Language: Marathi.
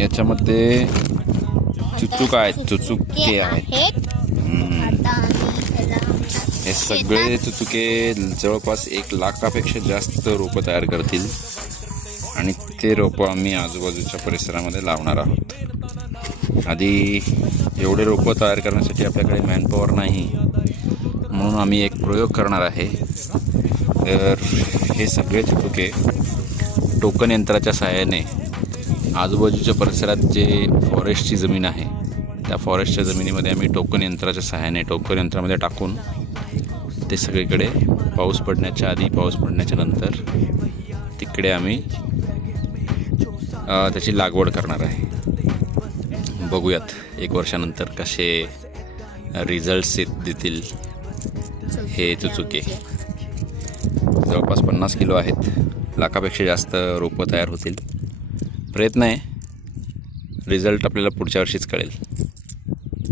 याच्यामध्ये चुचुका आहेत, चुचुके आहेत. हे सगळे चुचुके जवळपास 1 लाखापेक्षा जास्त रोपं तयार करतील आणि ते रोपं आम्ही आजूबाजूच्या परिसरामध्ये लावणार आहोत. आधी एवढे रोपं तयार करण्यासाठी आपल्याकडे मॅनपॉवर नाही, म्हणून आम्ही एक प्रयोग करणार आहे. तर हे सगळे चुचुके टोकन यंत्राच्या सहाय्याने आजूबाजूच्या परिसरात जे फॉरेस्टची जमीन आहे त्या फॉरेस्टच्या जमिनीमध्ये आम्ही टोकन यंत्राच्या सहाय्याने टोकन यंत्रामध्ये टाकून ते सगळीकडे पाऊस पडण्याच्या आधी, पाऊस पडण्याच्या नंतर तिकडे आम्ही त्याची लागवड करणार आहे. बघूयात 1 वर्षानंतर कसे रिझल्ट्स देतील हे चुचुके. जवळपास 50 किलो आहेत, लाखापेक्षा जास्त रोपं तयार होतील. प्रयत्न आहे, रिझल्ट आपल्याला पुढच्या वर्षीच कळेल.